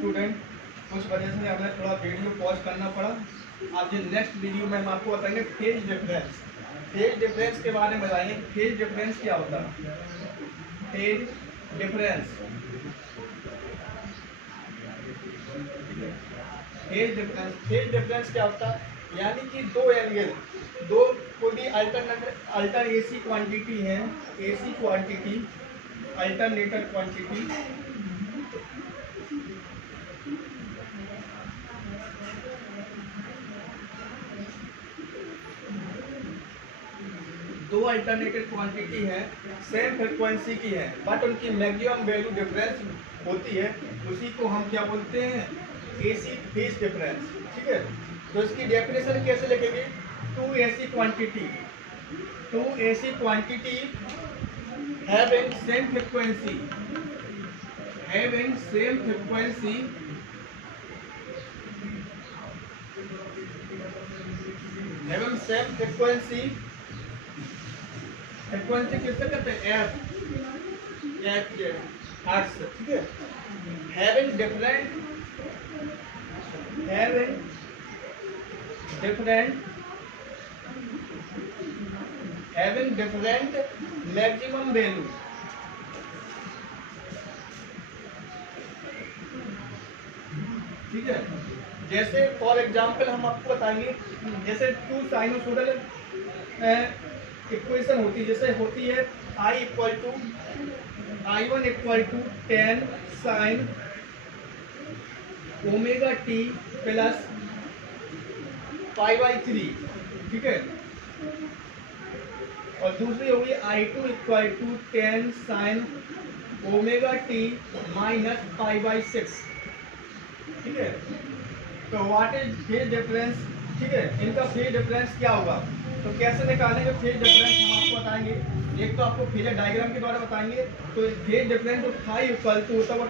Student, कुछ वजह से हमें थोड़ा वीडियो पॉज करना पड़ा। आज नेक्स्ट वीडियो में हम आपको बताएंगे फेज डिफरेंस। फेज डिफरेंस के बारे में बताएंगे। फेज डिफरेंस क्या होता है? फेज डिफरेंस, फेज डिफरेंस क्या होता है? यानी कि दो एंगल, दो कोई भी अल्टर एसी क्वांटिटी है, एसी क्वांटिटी, अल्टरनेटर क्वांटिटी, दो अल्टरनेटेड क्वांटिटी है, सेम फ्रिक्वेंसी की है, बट उनकी मैक्सिमम वैल्यू डिफरेंस होती है। उसी को हम क्या बोलते हैं? AC phase difference. ठीक है, तो इसकी डेफिनेशन कैसे लिखेंगे? Two AC quantity, two AC quantity having same frequency, having same frequency, having same frequency, frequency किससे कहते हैं? F Z, hertz. ठीक है, having different, having different, having different maximum value. ठीक है, जैसे फॉर एग्जांपल हम आपको बताएंगे, जैसे टू साइनोसोडल इक्वेशन होती है, जैसे होती है I1 equal to 10 sine omega t plus π/3। ठीक है, और दूसरी होगी I2 equal to 10 sine omega t minus π/6। ठीक है, तो व्हाट इज फेज डिफरेंस? ठीक है, इनका फेज डिफरेंस क्या होगा, तो कैसे निकालेंगे फेज डिफरेंस हम आपको बताएंगे। एक तो आपको फेजर डायग्राम के द्वारा बताएंगे। तो फेज डिफरेंस जो फाइव इक्वल टू होता है वो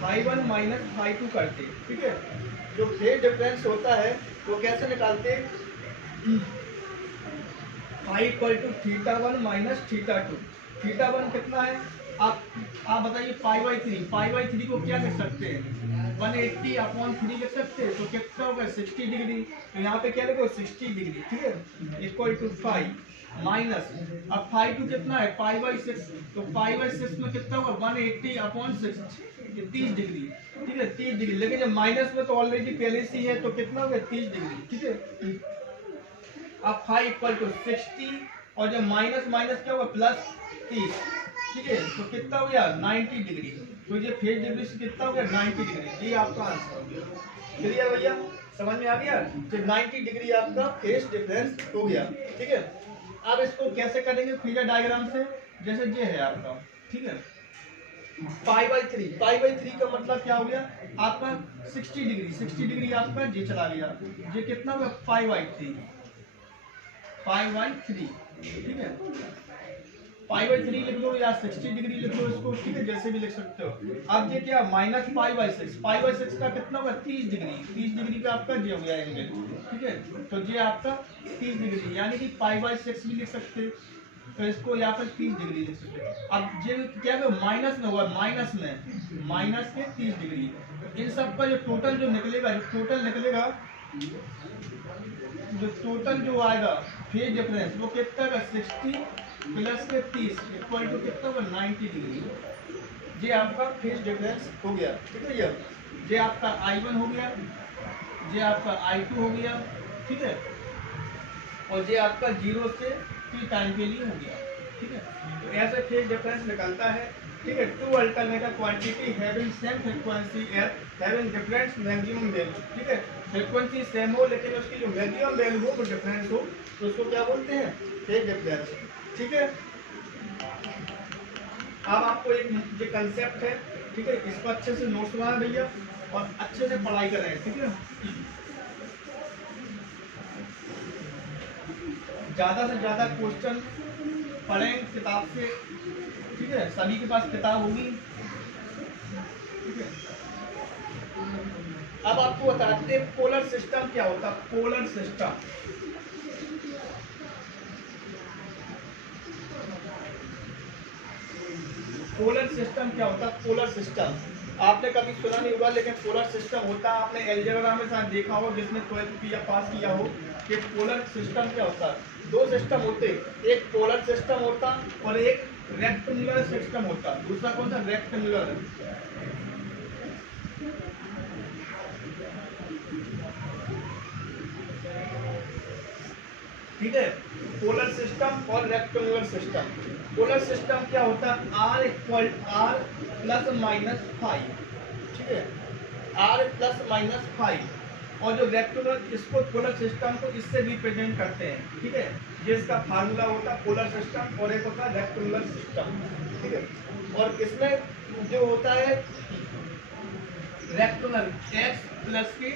θ1 माइनस φ2 करते। ठीक है, जो फेज डिफरेंस होता है वो कैसे निकालते? Five equal to θ1 minus θ2। θ1 कितना है? आप बताइए π/3 को क्या लिख सकते हैं? 180/3 लिख सकते हैं, तो कितना होगा? 60 डिग्री। तो यहाँ पे क्या लिखो? 60 डिग्री। ठीक है, इक्वल टू 5 माइनस, अब φ2 कितना है? π/6, तो π/6 में कितना होगा? 180/6, 30 डिग्री। ठीक है, 30 डिग्री। लेकिन जब माइनस में तो ऑलरेडी पहले से ही है, तो कितना होगा? 30 डिग्री। ठीक है, अब 5 इक्वल टू 60, और जब माइनस माइनस क्या होगा? प्लस 30। ठीक है, तो कितना हो गया? 90 डिग्री। तो ये फेज डिफरेंस कितना हो गया? 90 डिग्री। ये आपका आंसर हो गया। क्लियर भैया, समझ में आ गया? तो 90 डिग्री आपका फेज डिफरेंस हो गया। ठीक है, अब इसको कैसे करेंगे फेजर डायग्राम से? जैसे ये है आपका, ठीक है, π/3 का मतलब क्या हो गया आपका? 60 डिग्री। 60 डिग्री आपका ये चला गया, ये कितना होगा? π/3, π/3। ठीक है, π/3 लिख लो या 60 डिग्री लिख लो इसको। ठीक है, जैसे भी लिख सकते हो। अब ये क्या? माइनस π/6, π/6 का कितना होगा? 30 डिग्री। 30 डिग्री का आपका ये हो गया एंगल। ठीक है, तो ये आपका 30 डिग्री, यानी कि π/6 भी लिख सकते हैं, तो इसको यहाँ पर 30 डिग्री लिख सकते हैं। अब ये क्या है? माइनस में होगा, माइनस के 30 डिग्री। इन सब का जो टोटल जो निकलेगा, जो टोटल जो आएगा फेज डिफरेंस, वो कितना का? 60 प्लस के 30 इक्वल टू कितना होगा? 90 डिग्री। ये आपका फेज डिफरेंस हो गया। ठीक है, ये आपका I1 हो गया, ये आपका I2 हो गया। ठीक है, और ये आपका 0 से t टाइम के लिए हो गया। ठीक है, तो ऐसे फेज डिफरेंस निकलता है। ठीक है, two alternator quantity having same frequency at having different maximum value. ठीक है, फ्रीक्वेंसी सेम हो लेकिन उसकी जो मैक्सिमम वैल्यू हो वो डिफरेंस हो, तो उसको क्या बोलते हैं? Phase difference. ठीक है, अब आपको एक जो कंसेप्ट है, ठीक है, इसको अच्छे से नोट्स बना भैया और अच्छे से पढ़ाई करें। ठीक है, ज़्यादा से ज़्यादा क्वेश्चन पढ़ें किताब से। ठीक है, सभी के पास किताब होगी। ठीक है, अब आपको बताते हैं पोलर सिस्टम क्या होता है। पोलर सिस्टम, पोलर सिस्टम क्या होता है? पोलर सिस्टम आपने कभी सुना नहीं होगा, लेकिन पोलर सिस्टम होता है, आपने अलजेब्रा में शायद देखा हो, जिसने 12th किया पास किया हो कि पोलर सिस्टम क्या होता है। दो सिस्टम होते, एक पोलर सिस्टम होता और एक रेक्टेंगुलर सिस्टम होता। दूसरा कौन सा? रेक्टेंगुलर। ठीक है, पोलर सिस्टम और रेक्टेंगुलर सिस्टम। पोलर सिस्टम क्या होता है? R equal R plus minus five. ठीक है, आर प्लस माइनस फाइव। और जो रेक्टेंगुलर, इसको पोलर सिस्टम को इससे रिप्रेजेंट करते हैं। ठीक है, ये इसका फार्मूला होता है पोलर सिस्टम, और एक होता है रेक्टेंगुलर सिस्टम। ठीक है, और इसमें जो होता है रेक्टेंगुलर एक्स प्लस के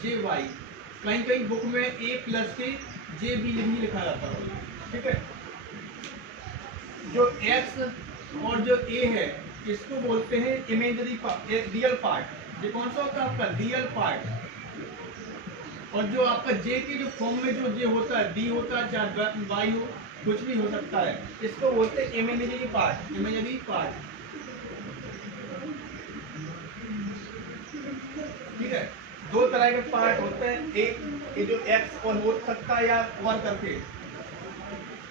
जे वाई, कहीं कहीं बुक में ए प्लस के जे बी नहीं लिखा जाता है। ठीक है, जो एक्स और जो ए है इसको बोलते हैं इमेजरी पार्ट, रियल पार्ट। ये कौन सा होता है आपका? Real part. और जो आपका जे के जो फॉर्म में जो जे होता है, डी होता है, चाहे वाई हो, कुछ भी हो सकता है, इसको बोलते हैं इमेजरी पार्ट। Imagery part. ठीक है, दो तरह के पार्ट होते हैं, एक ये जो एक्स और हो सकता है या और करके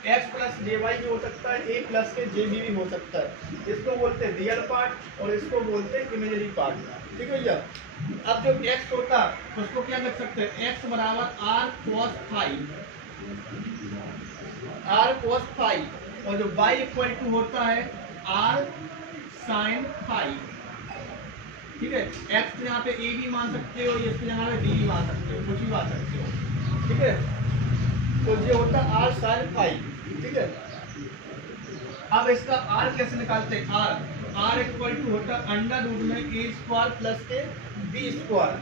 एक्स प्लस जे वाई भी हो सकता है, ए प्लस के जे बी भी हो सकता है। इसको बोलते हैं रियल पार्ट और इसको बोलते हैं इमेजरी पार्ट। ठीक है भैया, अब जो एक्स होता है उसको क्या लिख सकते हैं? एक्स बराबर R cos five, R cos five. और जो वाई इक्वल टू होता है आर साइन फाइव। ठीक है, एक्स यहाँ पे ए भी मान सकते हो, इसके जगह पे डी भी मान सकते हो, कुछ भी मान सकते हो। ठीक है, तो ये होता है आर साइन फाइव। ठीक है, अब इसका आर कैसे निकालते हैं? आर इक्वल टू होता है अंडर रूट में ए स्क्वायर प्लस के बी स्क्वायर,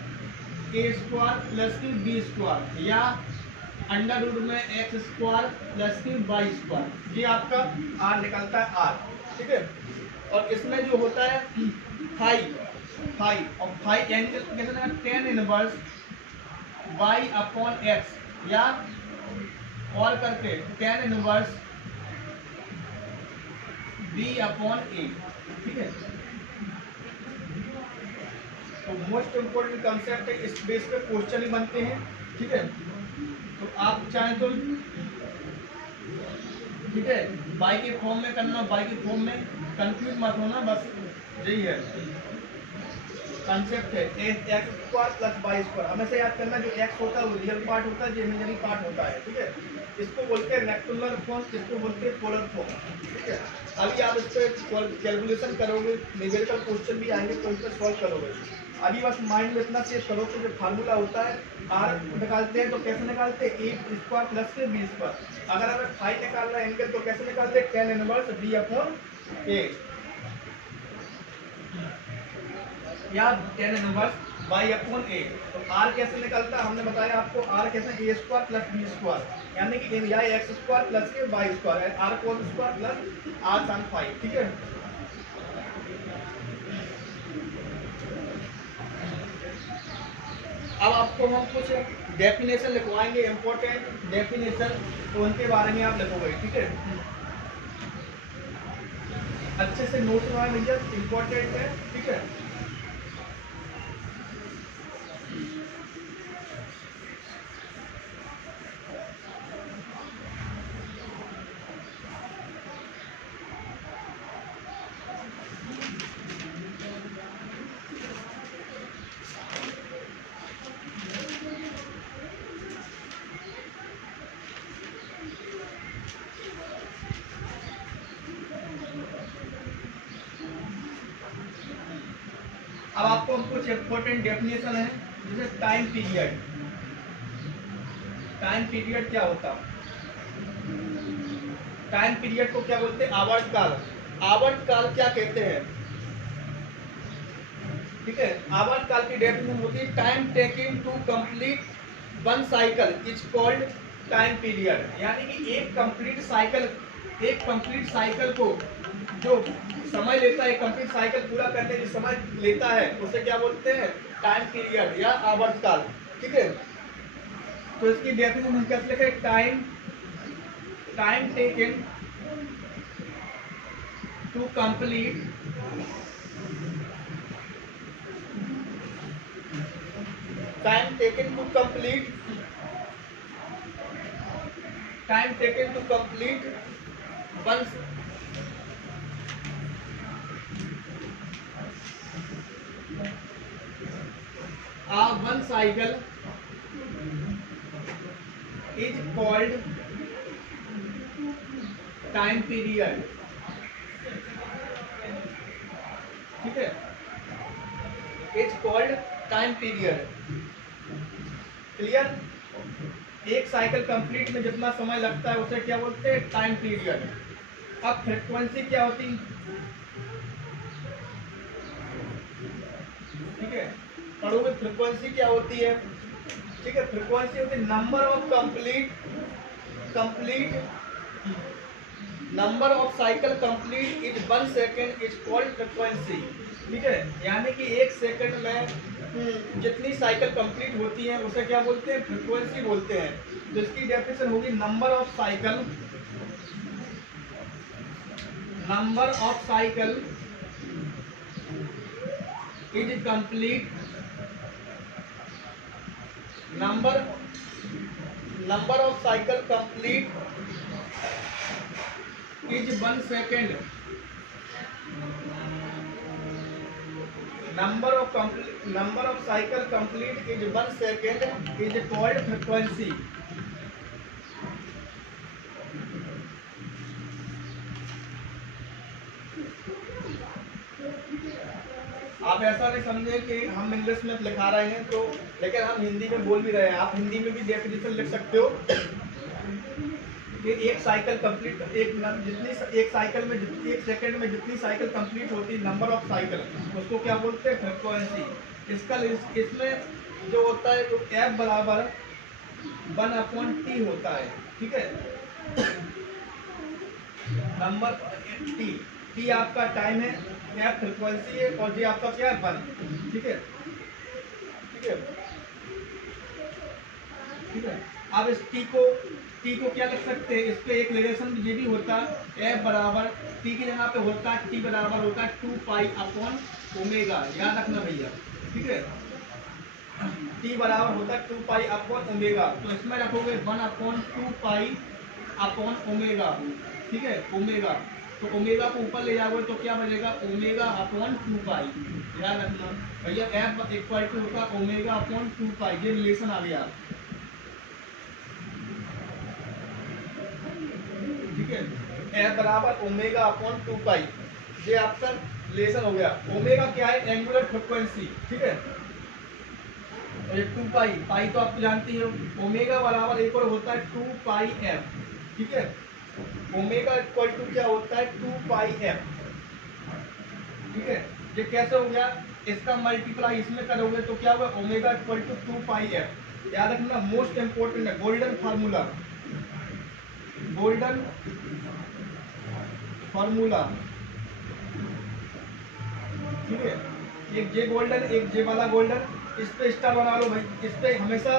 ए स्क्वायर प्लस के बी स्क्वायर, या अंडर रूट में एक्स स्क्वायर प्लस के वाई स्क्वायर। ये आपका आर निकलता है आर। ठीक है, और इसमें जो होता है फाइव, फाइव और फाइव एंगल कैसे लगा? Tan inverse Y upon X, या और करके tan inverse B upon A. ठीक है, तो मोस्ट इम्पोर्टेंट कंसेप्ट है, इस बेस पे क्वेश्चन ही बनते हैं। ठीक है, तो आप चाहें तो ठीक है बाई के फॉर्म में करना, बाई के फॉर्म में कंफ्यूज मत होना, बस यही है कंसेप्ट है। X square plus Y square हमेशा याद करना, जो एक्स होता है वो रियल पार्ट होता है, जो इमेजिनरी पार्ट होता है। ठीक है, इसको बोलते हैं रेक्टेंगुलर फॉर्म, इसको बोलते हैं पोलर फॉर्म। ठीक है, अभी आप इस पर कैलकुलेशन करोगे, न्यूमेरिकल क्वेश्चन भी आएंगे तो इस पर सॉल्व करोगे। अभी बस माइंड में इतना सेव करो कि जो फार्मूला होता है आर निकालते हैं तो कैसे निकालते हैं? ए स्क्वायर प्लस के बी स्क्वायर। अगर हमें फाइव निकालना है एंगल तो कैसे निकालते हैं? टेन इनवर्स बी अपॉन ए, या टेन इनवर्स वाई अपॉन ए। तो आर कैसे निकलता है हमने बताया आपको, आर कैसे? A square plus B square, यानी कि या एक्स स्क्वायर प्लस के Y square, R cos square plus R sine five. ठीक है, अब आपको हम कुछ डेफिनेशन लिखवाएंगे, इंपॉर्टेंट डेफिनेशन, तो उनके बारे में आप लिखोगे। ठीक है, अच्छे से नोट करवाएं भैया, इंपॉर्टेंट है। ठीक है, अब आपको कुछ इंपॉर्टेंट डेफिनेशन है, जैसे टाइम पीरियड। टाइम पीरियड क्या होता है? टाइम पीरियड को क्या बोलते हैं? आवर्तकाल। आवर्तकाल क्या कहते हैं? ठीक है, आवर्तकाल की डेफिनेशन होती है time taking to complete one cycle is called time period. यानी कि एक कंप्लीट साइकिल को जो समय लेता है, कंप्लीट साइकिल पूरा करने में समय लेता है, उसे क्या बोलते हैं? टाइम पीरियड या आवर्तकाल। ठीक है, तो इसकी डेफिनेशन कैसे लिखे? Time taken to complete time taken to complete one one cycle is called time period. ठीक है, is called time period. Clear? एक साइकिल कंप्लीट में जितना समय लगता है उसे क्या बोलते हैं? Time period. अब फ्रीक्वेंसी क्या होती? ठीक है, पढ़ोगे फ्रीक्वेंसी क्या होती है? ठीक है, फ्रीक्वेंसी होती है number of number of cycle complete is 1 second is called frequency. ठीक है, यानी कि एक सेकंड में जितनी साइकिल कंप्लीट होती है उसे क्या बोलते हैं? फ्रीक्वेंसी बोलते हैं। तो इसकी डेफिनेशन होगी number of cycle is complete number of cycle complete is 1 second. Number of cycle complete is 1 second is called frequency. आप ऐसा नहीं समझे कि हम इंग्लिश में लिखा रहे हैं तो, लेकिन हम हिंदी में बोल भी रहे हैं। आप हिंदी में भी डेफिनेशन लिख सकते हो कि एक साइकिल कंप्लीट एक साइकिल में एक सेकंड में जितनी साइकिल कंप्लीट होती है नंबर ऑफ साइकिल, उसको क्या बोलते हैं? फ्रीक्वेंसी। इसमें जो होता है तो F बराबर 1/T होता है। ठीक है, नंबर T आपका टाइम है, F फ्रीक्वेंसी है और J आपका क्या है? 1। ठीक है, ठीक है, ठीक है। अब इस टी को क्या लिख सकते हैं? इस पे एक रिलेशन ये भी होता है, F बराबर टी की जगह पे होता है T बराबर होता है 2π/ओमेगा। याद रखना भैया। ठीक है, T बराबर होता है 2π/ओमेगा। तो इसमें रखोगे 1/2π/ओमेगा। ठीक है, ओमेगा। तो ओमेगा को ऊपर ले जाओगे तो क्या बचेगा? ओमेगा/2π। याद रखना भैया, F इक्वल टू होगा ओमेगा/2π। ये रिलेशन आ गया। ठीक है, F बराबर ओमेगा/2π। ये आपका रिलेशन हो गया। ओमेगा क्या है? Angular frequency. ठीक है, और ये 2π तो आप जानती हो। ओमेगा बराबर एक और होता है 2πf। ठीक है, ओमेगा इक्वल टू क्या होता है? 2πf। ठीक है, ये कैसे हो गया? इसका मल्टीप्लाई इसमें करोगे तो क्या होगा? Omega equal to 2πf। याद रखना, मोस्ट इंपोर्टेंट है, गोल्डन फार्मूला। ठीक है, एक जे गोल्डन एक जे वाला गोल्डन। इस पे स्टार बना लो भाई, इस पे हमेशा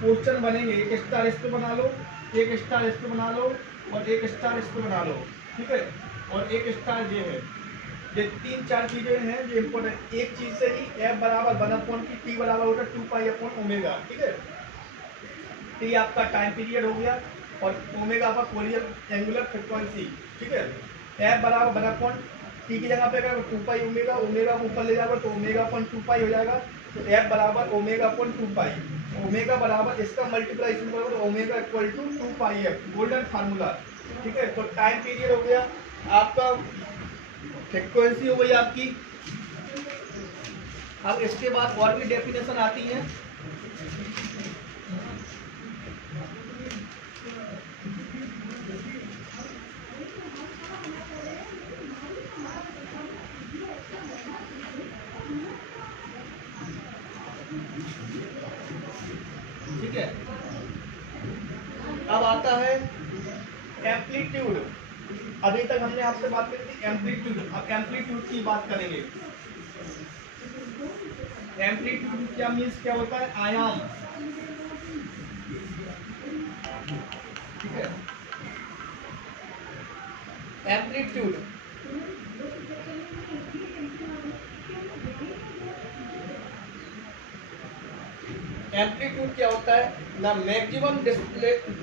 क्वेश्चन बनेंगे। एक स्टार इस पे बना लो, एक स्टार इस पे बना लो और एक स्टार इस पे बना लो। ठीक है, और एक स्टार ये है। ये 3-4 चीजें हैं जो इम्पोर्टेंट। एक चीज से ही F बराबर 1/T, T बराबर होता है 2π/ओमेगा। ठीक है, T आपका टाइम पीरियड हो गया और ओमेगा आपका कोलियर एंगुलर फ्रीक्वेंसी। ठीक है, F बराबर 1/T की जगह पे अगर 2π/ओमेगा, ओमेगा को ऊपर ले जाओगे तो ओमेगा/2π हो जाएगा। तो F बराबर ओमेगा/2π। ओमेगा बराबर इसका मल्टीप्लाई इसमें करोगे तो omega equal to 2πf, golden formula. ठीक है, तो टाइम पीरियड हो गया आपका, फ्रीक्वेंसी हो गई आपकी। अब इसके बाद और भी डेफिनेशन आती है। ठीक है, अब आता है एम्पलीट्यूड। अभी तक हमने आपसे बात करी थी एम्पलीट्यूड, अब एम्पलीट्यूड की बात करेंगे। एम्पलीट्यूड क्या मीन्स, क्या होता है? आयाम। ठीक है, एम्पलीट्यूड एम्पलीट्यूड क्या होता है? The maximum displacement,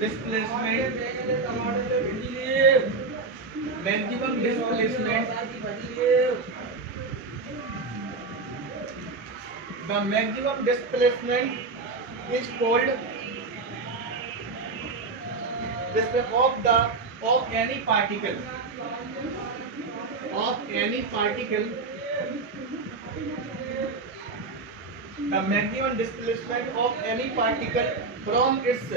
maximum displacement, the maximum displacement is called of the of any particle, of any particle, the maximum displacement of any particle from its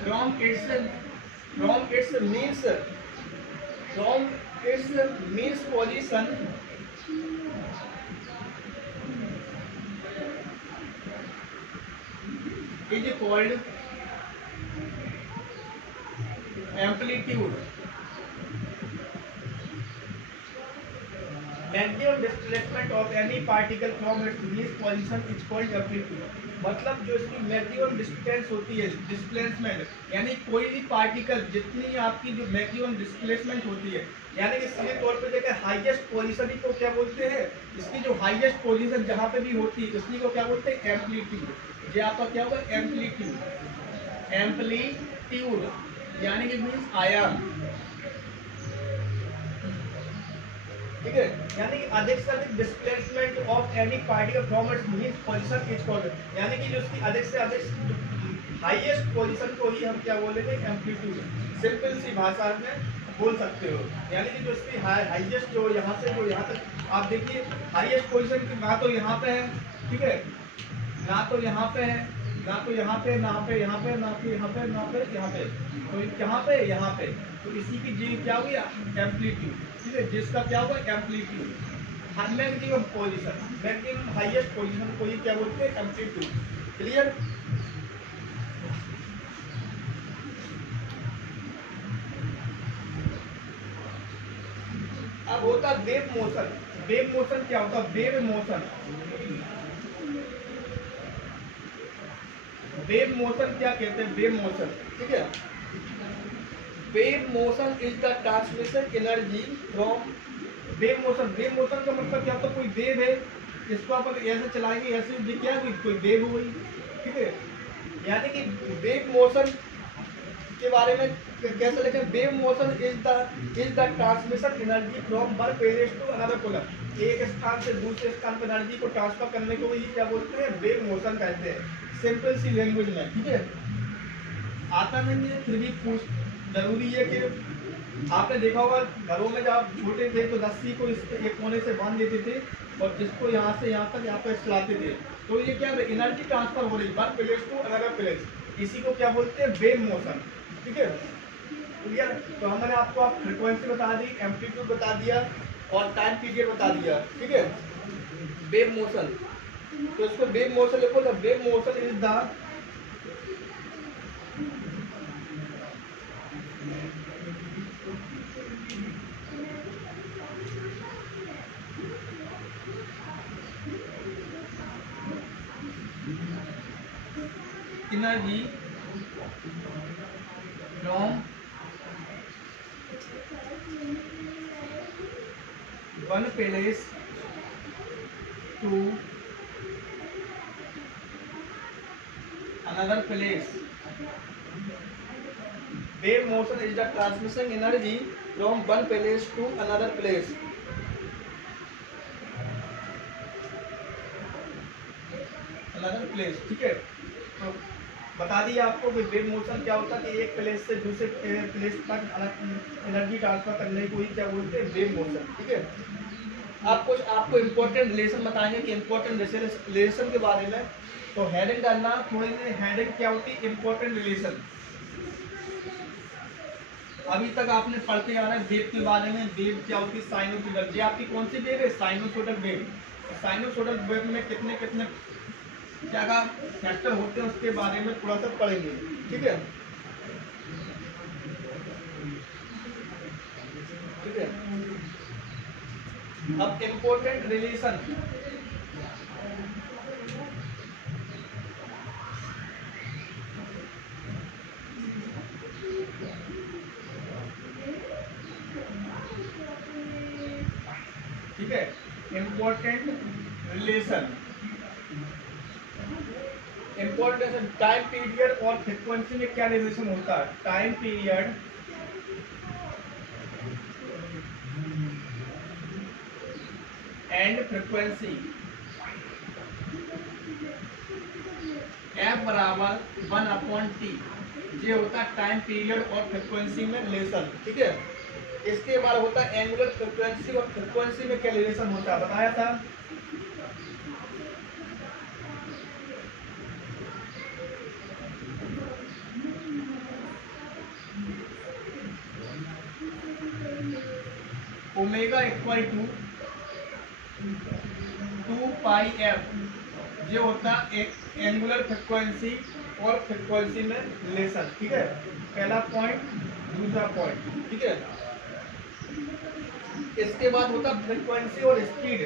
from its from its means from its means position is called amplitude. Maximum displacement of any particle from its least position is called amplitude. मतलब जो इसकी maximum distance होती है, displacement, यानी कोई भी particle जितनी आपकी जो मैक्सिमम डिस्प्लेसमेंट होती है, यानी कि सीधे तौर पे देखिए हाईएस्ट पोजीशन ही को क्या बोलते हैं, इसकी जो हाईएस्ट पोजीशन जहाँ पे भी होती है उसी को क्या बोलते हैं? एम्पलीट्यूड। ये आपका क्या होगा? एम्पलीट्यूड। एम्पलीट्यूड यानी कि मीन्स आयाम, ठीक है, यानी कि अधिक से अधिक displacement of any particle from its mean position is called, यानी कि जो उसकी अधिक से अधिक हाईएस्ट पोजीशन को ही हम क्या बोलेंगे? एम्पलीट्यूड। सिंपल सी भाषा में बोल सकते हो, यानी कि जो उसकी हाईएस्ट जो यहाँ से जो यहाँ तक आप देखिए हाईएस्ट पोजीशन की ना तो यहाँ पे है, ठीक है, ना तो यहाँ पे है, ना तो यहाँ पे, ना पे यहाँ पे, ना तो यहाँ पे, ना पे यहाँ पे, तो यहाँ पे यहाँ पे, तो इसी की जी क्या हुई? एम्पलीट्यूड, ठीक है, जिसका क्या होगा? Amplitude. Maximum position, maximum highest position को ही क्या बोलते हैं? एम्पलीट्यूड। क्लियर? अब होता वेव मोशन। वेव मोशन क्या होता है? वेव मोशन, वेव मोशन क्या कहते हैं? वेव मोशन, ठीक है, wave motion is the transmission energy from, wave motion, wave motion का मतलब क्या होता है? कोई वेव है, इसको आप ऐसे चलाएंगे, ऐसे क्या कोई वेव हो गई, ठीक है, यानी कि वेव मोशन के बारे में कैसे लिखें? Wave motion is the transmission energy from one place to another place, एक स्थान से दूसरे स्थान पर एनर्जी को ट्रांसफर करने को ही क्या बोलते हैं? वेव मोशन कहते हैं, सिंपल सी लैंग्वेज में, ठीक है। आता नहीं है फिर भी पूछ, जरूरी है कि आपने देखा होगा घरों में जब आप छोटे थे तो रस्सी को इस एक कोने से बांध देते थे और जिसको यहाँ से यहाँ तक यहाँ पे चलाते थे, तो ये क्या एनर्जी ट्रांसफर हो रही one place to another place, इसी को क्या बोलते हैं? वेव मोशन, ठीक है। क्लियर? तो हमने आपको आप फ्रीक्वेंसी बता दी, एम्पलीट्यूड बता दिया और टाइम पीरियड बता दिया, ठीक है। वेव मोशन, तो इसको वेव मोशन लिखो, the wave motion is the energy from one place to another place. Wave motion is the transmission energy from one place to another place. Another place, ठीक है। तो बता दिया आपको कि वेव मोशन क्या होता है कि एक प्लेस से दूसरे प्लेस तक एनर्जी ट्रांसफर करने को ही क्या बोलते हैं? वेव मोशन, ठीक है। आप कुछ आपको इम्पोर्टेंट रिलेशन बताएंगे कि इम्पोर्टेंट रिलेशन के बारे में, तो हेडिंग डालना थोड़ी सी। हेडिंग क्या होती है? Important relation. अभी तक आपने पढ़ते आ रहे हैं वेव के बारे में, वेव क्या होती है? साइनोसॉइडल। ये आपकी कौन सी वेव है? Sinusoidal wave. साइनोसॉइडल वेव में कितने कितने क्या का फैक्टर होते हैं उसके बारे में थोड़ा सा पढ़ेंगे, ठीक है, ठीक है। अब इम्पोर्टेंट रिलेशन, ठीक है, important relation, important time period और फ्रीक्वेंसी में क्या रिलेशन होता है? Time period and frequency, F बराबर 1/t, ये होता है टाइम पीरियड और फ्रीक्वेंसी में रिलेशन। ठीक है, इसके बाद होता है एंगुलर फ्रीक्वेंसी और फ्रीक्वेंसी में क्या रिलेशन होता है, बताया था। ओमेगा इक्वल टू 2πf, ये होता है एक एंगुलर फ्रीक्वेंसी और फ्रीक्वेंसी में रिलेशन। ठीक है, पहला पॉइंट, दूसरा पॉइंट। ठीक है, इसके बाद होता है फ्रीक्वेंसी और स्पीड।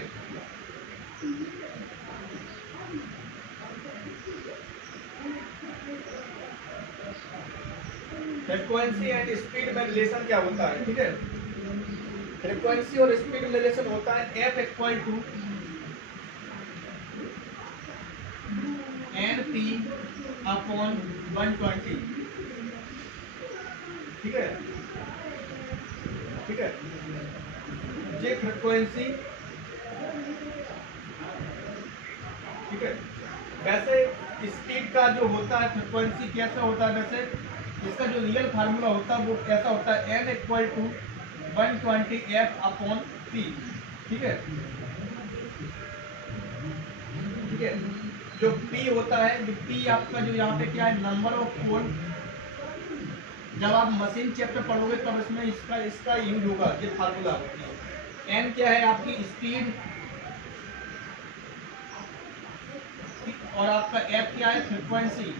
फ्रीक्वेंसी एंड स्पीड में रिलेशन क्या होता है? ठीक है, फ्रीक्वेंसी और स्पीड में रिलेशन होता है F equal to NP upon 120। ठीक है, ठीक है, ये फ्रीक्वेंसी। ठीक है, वैसे स्पीड का जो होता है फ्रीक्वेंसी कैसा होता है, वैसे इसका जो रियल फार्मूला होता है वो कैसा होता है, n equal to 120f upon p। ठीक है, ठीक है, जो p होता है, जो p आपका जो यहाँ पे क्या है, नंबर ऑफ पोल। जब आप मशीन चैप्टर पढ़ोगे तब इसमें इसका यूज होगा, ये फार्मूला। n क्या है, आपकी स्पीड, और आपका f क्या है, फ्रीक्वेंसी।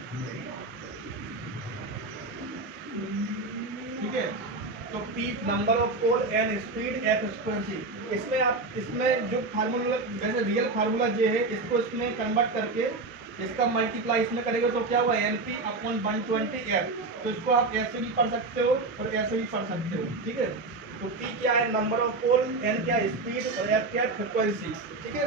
ठीक है, तो P number of pole, n speed, f frequency. इसमें जो फार्मूला, जैसे रियल फार्मूला ये है, इसको इसमें कन्वर्ट करके इसका मल्टीप्लाई इसमें करेंगे तो क्या हुआ, NP अपॉन 120f। तो इसको आप ऐसे भी पढ़ सकते हो और ऐसे भी पढ़ सकते हो। ठीक है, तो P क्या है, नंबर ऑफ पोल, n क्या है, स्पीड, और f क्या है, फ्रीक्वेंसी। ठीक है,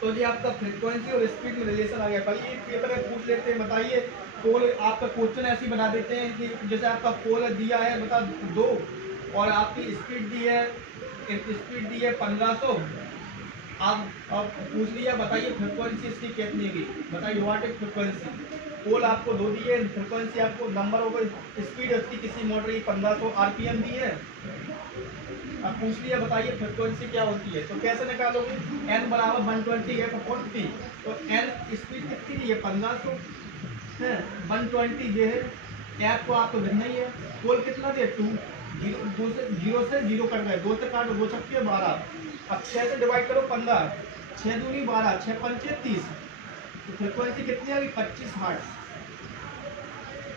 तो ये आपका फ्रीक्वेंसी और स्पीड में रिलेशन आ गया। कल ये पेपर में पूछ लेते हैं, बताइए पोल, आपका क्वेश्चन ऐसे बना देते हैं कि जैसे आपका पोल दिया है बता 2, और आपकी स्पीड दी है, 1500। आप पूछ लिया, बताइए फ्रीक्वेंसी इसकी कितनी की, बताइए व्हाट इज फ्रीक्वेंसी। पोल आपको 2 दी है, फ्रीक्वेंसी आपको नंबर ऑफ स्पीड उसकी किसी मोटर की 1500 RPM दी है। अब पूछ लिया, बताइए फ्रीक्वेंसी क्या होती है, तो कैसे निकालोगे, n बराबर 120f अपॉन p। तो n स्पीड कितनी दी है, 1500 है, 120 ये है, f को आपको देना ही है। पोल कितना दिया, 2, 0 से 0 कट गए, 2 से काटो, 2 छक्के 12। अब 6 से डिवाइड करो 15, 6 दूनी 12, 6 पंचे 30। तो फ्रीक्वेंसी कितनी आ गई, 25 हर्ट्ज।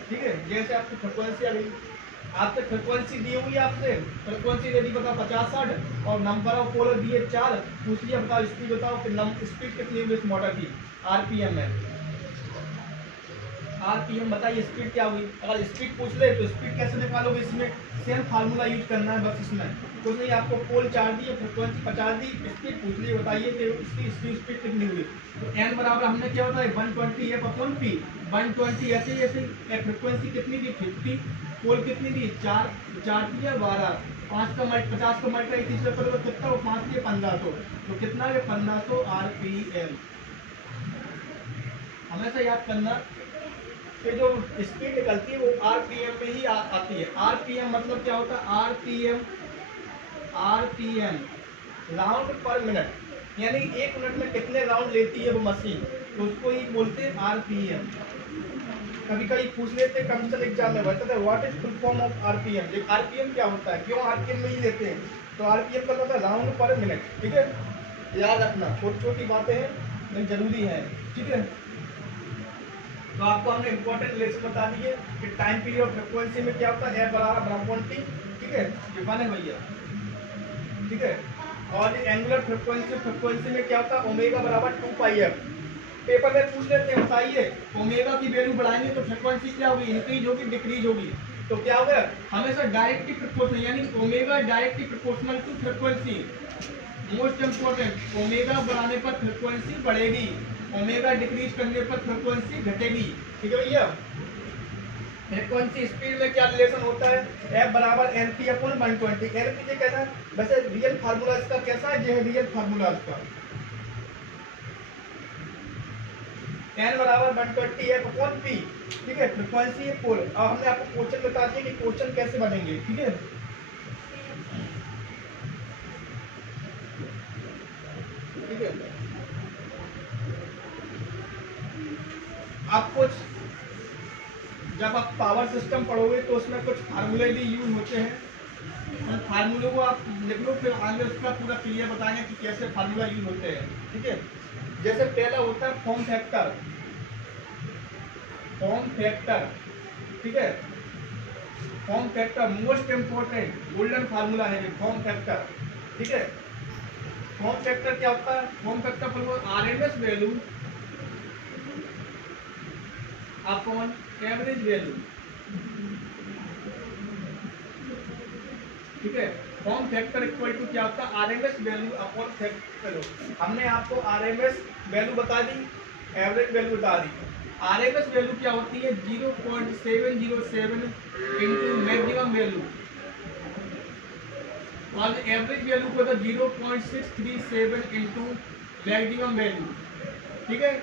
ठीक है, जैसे आपकी फ्रीक्वेंसी आ गई, आपसे फ्रीक्वेंसी दी हुई है, आपसे फ्रीक्वेंसी दे दी, बताओ 50-60, और नंबर ऑफ पोल दिए 4। पूछ लिया, बताओ स्पीड, बताओ कि स्पीड कितनी हुई इस मोटर की, RPM में। RPM बताइए स्पीड क्या हुई। अगर स्पीड पूछ ले तो स्पीड कैसे निकालोगे, इसमें सेम फार्मूला यूज करना है बस। इसमें कुछ नहीं, आपको पोल 4 दी, फ्रीक्वेंसी 50 दी, स्पीड पूछ ली, बताइए कि इसकी स्पीड कितनी हुई। तो n बराबर हमने क्या बताया, 120f अपॉन p। 120 ऐसे फ्रीक्वेंसी कितनी दी, 50, पोल कितनी दी, 4, 4 दिया 12, 5 का 50 का मल्टीप्लाई 30 से करोगे कितना, वो 5 दिए 1500। तो कितना है, 1500 RPM। हमेशा याद करना कि जो स्पीड निकलती है वो RPM में ही आती है। RPM मतलब क्या होता है, RPM राउंड पर मिनट, यानी 1 मिनट में कितने राउंड लेती है वो मशीन, तो उसको ही बोलते हैं RPM। कभी कभी पूछ लेते हैं कमीशन एग्जाम में, बताते हैं what is full form of RPM। RPM क्या होता है, क्यों RPM में ही लेते हैं, तो RPM का मतलब है राउंड पर मिनट। ठीक है, याद रखना, छोटी छोटी बातें हैं लेकिन जरूरी है। ठीक है, तो आपको हमने इंपॉर्टेंट रिलेशन बता दिए कि टाइम पीरियड और फ्रीक्वेंसी में क्या होता है, f बराबर 1/t। ठीक है, ये बने भैया। ठीक है, और एंगुलर फ्रीक्वेंसी में क्या होता है, ओमेगा बराबर 2πf। पेपर में पूछ लेते हैं, बताइए ओमेगा की वैल्यू बढ़ाएंगे तो फ्रीक्वेंसी क्या होगी, इंक्रीज होगी, डिक्रीज होगी। तो क्या होगा, हमेशा डायरेक्टली प्रोपोर्शनल, यानी omega directly proportional to frequency. Most important, omega बढ़ाने पर फ्रीक्वेंसी बढ़ेगी, ओमेगा डिक्रीज करने पर फ्रीक्वेंसी घटेगी। ठीक है भैया। फ्रीक्वेंसी स्पीड में क्या रिलेशन होता है, एफ बराबर N P upon 120। N P कैसा है वैसे, रियल फार्मूला इसका कैसा है, ये है रियल फार्मूला इसका, एन बराबर 120 एफ अपॉन पी। ठीक है, फ्रीक्वेंसी है पोल। अब हमने आपको क्वेश्चन बता दिया कि क्वेश्चन कैसे बनेंगे। ठीक है, ठीक है। आप कुछ जब आप पावर सिस्टम पढ़ोगे तो उसमें कुछ फार्मूले भी यूज होते हैं, उन फार्मूलों को आप लिख लो, फिर आगे उसका पूरा क्लियर बताएंगे कि कैसे फार्मूला यूज होते हैं। ठीक है, जैसे पहला होता है फॉर्म फैक्टर, फॉर्म फैक्टर। ठीक है, form factor most important golden formula है ये फॉर्म फैक्टर। ठीक है, फॉर्म फैक्टर क्या होता है, फॉर्म फैक्टर पर RMS value upon average value. ठीक है, फॉर्म फैक्टर इक्वल टू क्या होता है, आरएमएस वैल्यू अपॉन फैक्टर। हमने आपको आरएमएस वैल्यू बता दी, एवरेज वैल्यू बता दी। आरएमएस वैल्यू क्या होती है, 0.707 इंटू मैक्सिमम वैल्यू, और एवरेज वैल्यू को 0.637 इंटू मैक्सिमम वैल्यू। ठीक है,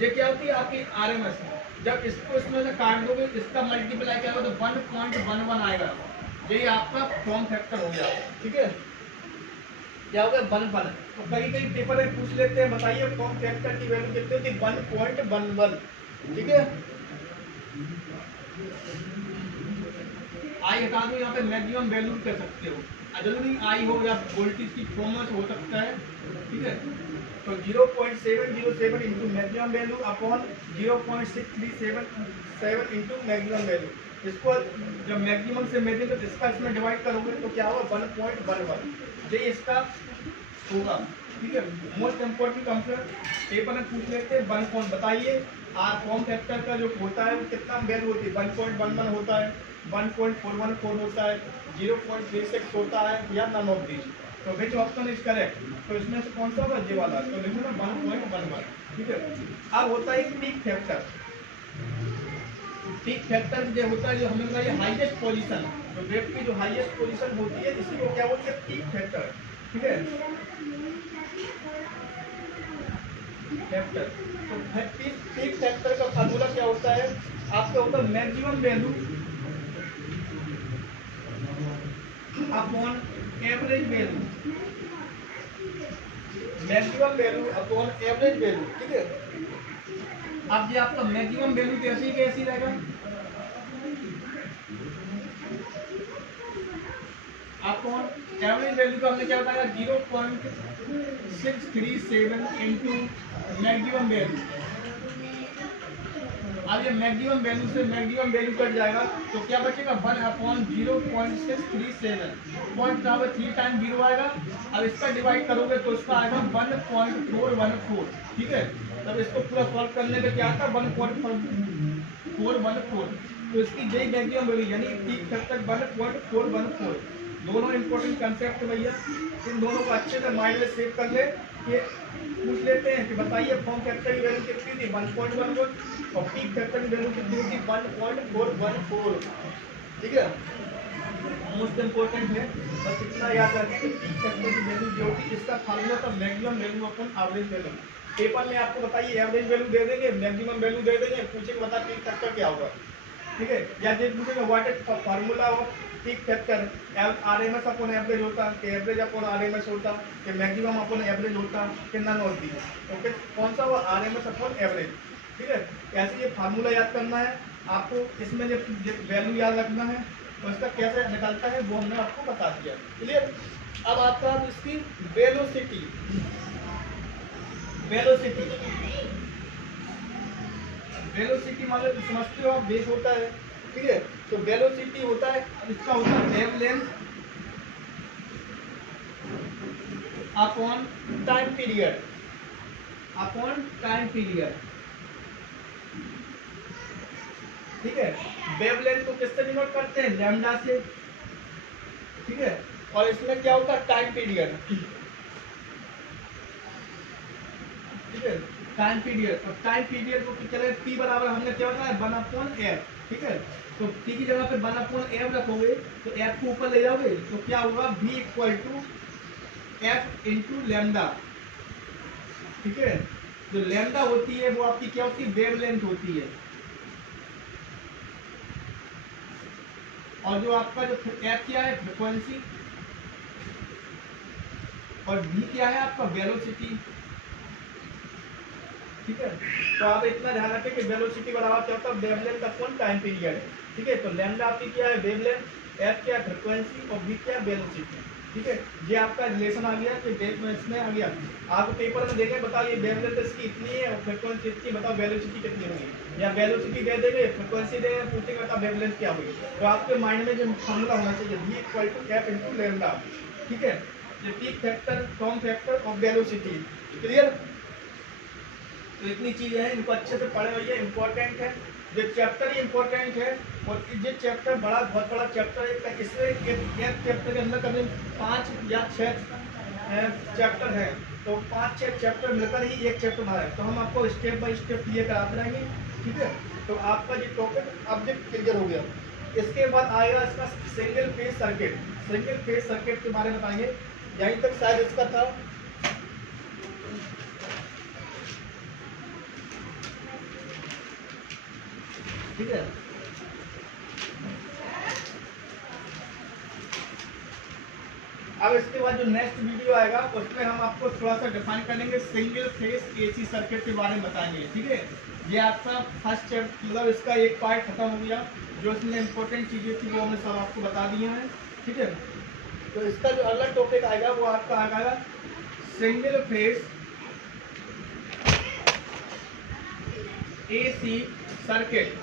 ये क्या होती है आपकी आरएमएस। जब इसको इसमें से काट दोगे, इसका मल्टीप्लाई क्या होगा तो 1.11 आएगा, यही आपका फॉर्म फैक्टर हो गया। ठीक है, क्या हो गया 1 तो कई कई पेपर में पूछ लेते हैं, बताइए फॉर्म फैक्टर की वैल्यू कितनी होती है, 1.11। ठीक है, आई हटा दो, यहाँ पे मैक्सिमम वैल्यू कर सकते हो, जरूरी आई हो या वोल्टेज की फॉर्मस हो सकता है। ठीक है, तो 0.707 into maximum value upon 0.6377 into maximum value. इसको जब मैक्सिमम से मैक्सिमम इसका इसमें डिवाइड करोगे तो क्या होगा 1.11, ये इसका होगा। ठीक है, मोस्ट इम्पोर्टेंट कंसेप्ट पेपर में पूछ लेते हैं, 1 पॉइंट बताइए आर फॉर्म फैक्टर का जो होता है वो कितना वैल्यू होती है, 1.11 होता है, 1.414 होता है, 0.36 होता है, या नन ऑफ दिस। तो विच ऑप्शन इज करेक्ट, तो इसमें से कौन सा होगा, ये वाला, तो लिखो ना 1.11। ठीक है, अब होता है पीक फैक्टर। पीक फैक्टर जो होता है, जो हमें बताइए हाईएस्ट पोजीशन, जो वेव की जो हाईएस्ट पोजीशन होती है इसी को क्या बोलते हैं, पीक फैक्टर। ठीक है, फैक्टर, तो पीक फैक्टर का फार्मूला क्या होता है आपका, होता है maximum value upon average value, maximum value upon average value. ठीक है, अब ये आपका मैक्सिमम वैल्यू कैसी कैसी रहेगा, अपॉन एवरेज वैल्यू का हमने क्या बताया 0.637 इंटू मैक्सिमम वैल्यू। अब ये मैक्सिमम वैल्यू से मैक्सिमम वैल्यू कट जाएगा तो क्या बचेगा 1/0.637, पॉइंट बराबर 3 टाइम 0 आएगा। अब इसका डिवाइड करोगे तो इसका आएगा 1.414। ठीक है, तब इसको पूरा सॉल्व करने पे क्या आता है 1.414, तो इसकी यही मैक्सिमम वैल्यू यानी पीक फैक्टर 1.414। दोनों इंपॉर्टेंट कंसेप्ट भैया, इन दोनों को अच्छे से माइंड में सेव कर ले। ये पूछ लेते हैं कि बताइए फॉर्म फैक्टर की वैल्यू कितनी थी 1.11 और पीक फैक्टर की वैल्यू कितनी होती 1.414। ठीक है, मोस्ट इंपॉर्टेंट है, बस इतना याद रखिए कि पीक फैक्टर की वैल्यू जो होती है इसका फार्मूला था मैक्सिमम वैल्यू अपन एवरेज वैल्यू। पेपर में आपको बताइए एवरेज वैल्यू दे देंगे, मैक्सिमम वैल्यू दे देंगे, पूछेंगे बता पीक फैक्टर क्या होगा। ठीक है, या ये पूछेंगे what is formula off peak factor, RMS upon average होता कि एवरेज अपॉन आरएमएस होता कि मैक्सिमम अपॉन एवरेज होता कि नन ऑफ दी। ओके, कौन सा हुआ आरएमएस अपॉन एवरेज। ठीक है, ऐसे ये फार्मूला याद करना है आपको, इसमें जो वैल्यू याद रखना है और इसका कैसे निकलता है वो हमने आपको बता दिया। क्लियर, अब आपका इसकी वेलोसिटी, वेलोसिटी वेलोसिटी मतलब समझते हो आप, वेग होता है। ठीक है, तो वेलोसिटी होता है, इसका होता है wavelength upon time period, upon time period. ठीक है, वेवलेंथ को किससे डिनोट करते हैं, लैम्डा से। ठीक है, और इसमें क्या होता है टाइम पीरियड, है, टाइम पीरियड। और टाइम पीरियड को चले टी बराबर हमने क्या बताया 1/f, ठीक है। तो टी की जगह पे 1/f रखोगे तो f को ऊपर ले जाओगे तो क्या होगा v equal to f into lambda, ठीक है। जो लैम्डा होती है वो आपकी क्या होती है, वेवलेंथ होती है। और जो आपका जो f क्या है, फ्रिक्वेंसी, और v क्या है आपका, वेलोसिटी, ठीक है। तो आप इतना ध्यान रखें कि वेलोसिटी बराबर क्या होता है, वेवलेंथ अपॉन टाइम पीरियड, ठीक है। तो लैम्डा आपकी क्या है, वेवलेंथ, f क्या है, फ्रीक्वेंसी, और v क्या है, वेलोसिटी, ठीक है। ये आपका रिलेशन आ गया, कि इसमें आ गया। आपको पेपर में देंगे, बताओ ये वेवलेंथ इसकी इतनी है और फ्रीक्वेंसी इतनी, बताओ वेलोसिटी कितनी होगी, या वेलोसिटी दे देंगे, फ्रीक्वेंसी दे पूछेंगे बताओ वेवलेंथ क्या होगी। तो आपके माइंड में जो फॉर्मूला होना चाहिए v equal to f into lambda, ठीक है। ये पीक फैक्टर, फॉर्म फैक्टर और वेलोसिटी, क्लियर। तो इतनी चीजें हैं, इनको अच्छे से पढ़े हुए, इंपॉर्टेंट है। ये चैप्टर ही इंपॉर्टेंट है, और ये चैप्टर बहुत बड़ा चैप्टर है। इसमें एक चैप्टर के अंदर कभी 5 या 6 चैप्टर है, तो 5-6 चैप्टर मिलकर ही एक चैप्टर बना है। तो हम आपको स्टेप बाय स्टेप क्लियर कराते रहेंगे, ठीक है। तो आपका ये टॉपिक अब क्लियर हो गया। इसके बाद आएगा इसका single phase circuit. Single phase circuit के बारे में बताएंगे, यहीं तक शायद इसका था। ठीक है, अब इसके बाद जो नेक्स्ट वीडियो आएगा उसमें हम आपको थोड़ा सा डिफाइन करेंगे सिंगल फेज एसी सर्किट के बारे में बताएंगे, ठीक है। ये आपका फर्स्ट चैप्टर, मतलब इसका एक पार्ट खत्म हो गया। जो इसमें इंपॉर्टेंट चीजें थी वो हमने सब आपको बता दी हैं, ठीक है। तो इसका जो अगला टॉपिक आएगा वो आपका आएगा सिंगल फेज एसी सर्किट,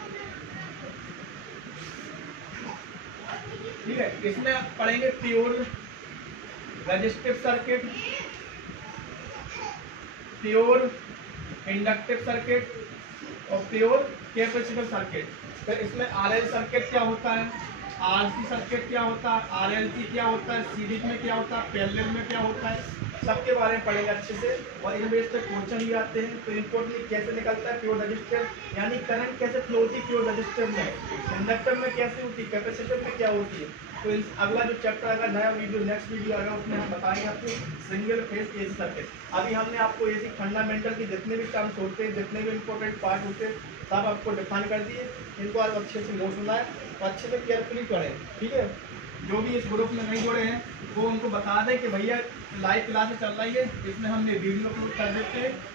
ठीक है। इसमें आप पढ़ेंगे pure resistive circuit, pure inductive circuit, और प्योर कैपेसिटिव सर्किट। फिर इसमें आरएल सर्किट क्या होता है, आरसी सर्किट क्या होता है, आरएलसी क्या होता है, सीरीज में क्या होता है, पैरेलल में क्या होता है, सबके बारे में पढ़ेंगे अच्छे से। और इन बेस पे क्वेश्चन भी आते हैं। तो इम्पोर्टेंटली कैसे निकलता है प्योर रजिस्टर, यानी करंट कैसे फ्लो होती है प्योर रजिस्टर में, इंडक्टर में कैसे होती है, कैपेसिटर में क्या होती है। तो अगला जो चैप्टर आएगा, नया वीडियो, नेक्स्ट वीडियो आएगा, उसमें हम बताएंगे आपको सिंगल फेज एसी सर्किट। अभी हमने आपको एसी फंडामेंटल की जितने भी टर्म्स होते हैं, जितने भी इंपॉर्टेंट पार्ट होते हैं, सब आपको डिफाइन कर दिए। इनको आज अच्छे से नोट सुना है, तो अच्छे से केयरफुली पढ़ें, ठीक है। जो भी इस ग्रुप में नहीं जुड़े हैं वो उनको बता दें कि भैया लाइव क्लासेस चल रही है, इसमें हमने वीडियो अपलोड कर देते हैं।